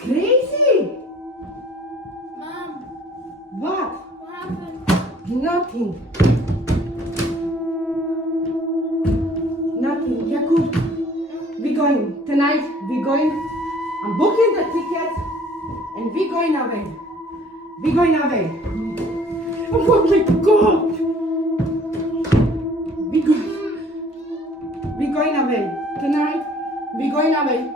Crazy? Mom, What? what happened? Nothing. Nothing. Jakub, we going tonight. We going. I'm booking the ticket, and we going away. We going away. Oh my God! We going away tonight. We going away.